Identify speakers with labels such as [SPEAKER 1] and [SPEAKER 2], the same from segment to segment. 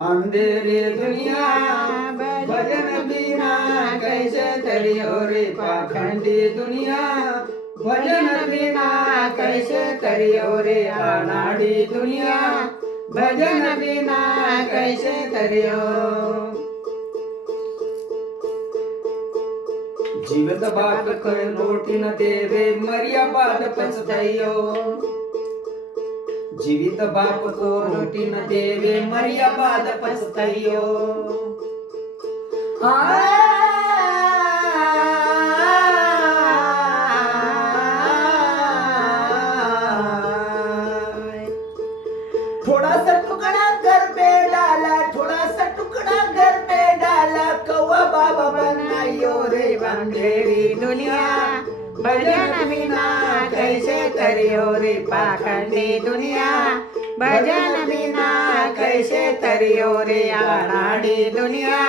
[SPEAKER 1] अंधेरी दुनिया भजन बिना कैसे तरियो रे पाखंडी दुनिया भजन बिना कैसे तरियो रे अनाड़ी दुनिया भजन बिना कैसे तरियो जीवित बाप कर रोटी न देवे, मरिया बाद पचतयो जीवित बाप को रोटी न देवे, मरिया बाद पचतयो थोड़ा बनाइयो रे अंधेरी दुनिया भजन बिना कैसे करियो रे पाखंडी दुनिया भजन बिना कैसे तरियो रे अनाड़ी दुनिया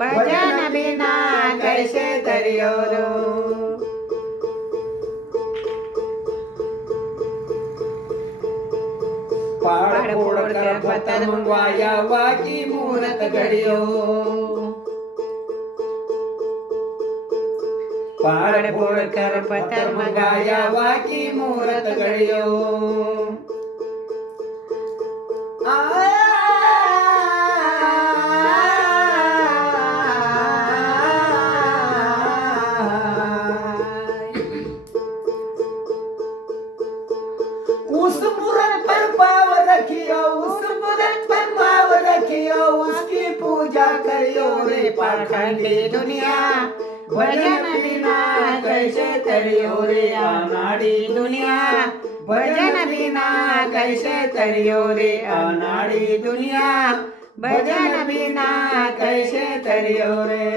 [SPEAKER 1] भजन बिना कैसे तरियो रो पाड़ फोड़ कर पतन मंगवाया पाड़ फोड़ कर पत्थर मंगाया वाकी मूरत घड़ियो उस मूरत पर पाव रखियो उस मूरत पर पाव रखियो उसकी पूजा करियो रे पाखंडी दुनिया ભજન વિના કૈસે તર્યો રે આ નાડી દુનિયા ભજન વિના કૈસે તર્યો રે આ નાડી દુનિયા ભજન વિના કૈસે તર્યો રે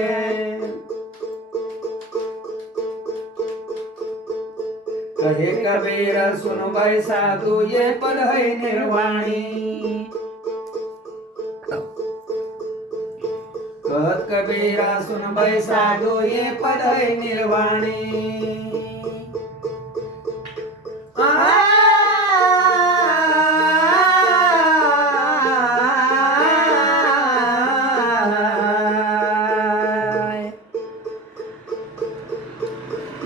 [SPEAKER 1] કહે કબીર, સુન ભાઈ સાધુ એ પર હૈ નિર્વાણી. कहत कबीरा सुन भाई साधु ये पद निर्वाणी.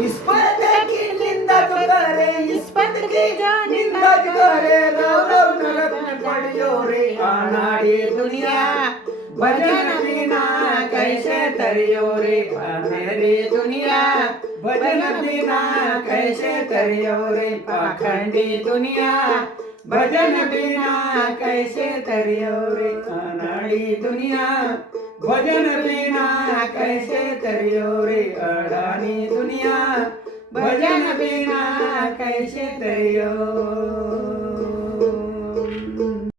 [SPEAKER 1] इस की निंदा करे इस की जो निंदा करे रव रव नरक में पड़ियो रे आनाड़ी दुनिया. ભજન વિના કૈસે તર્યો રે પામેરે દુનિયા. ભજન વિના કૈસે તર્યો રે, પાખંડી દુનિયા. ભજન વિના કૈસે તર્યો રે અનાળી દુનિયા. ભજન વિના કૈસે તર્યો રે અડાની દુનિયા. ભજન વિના કૈસે તર્યો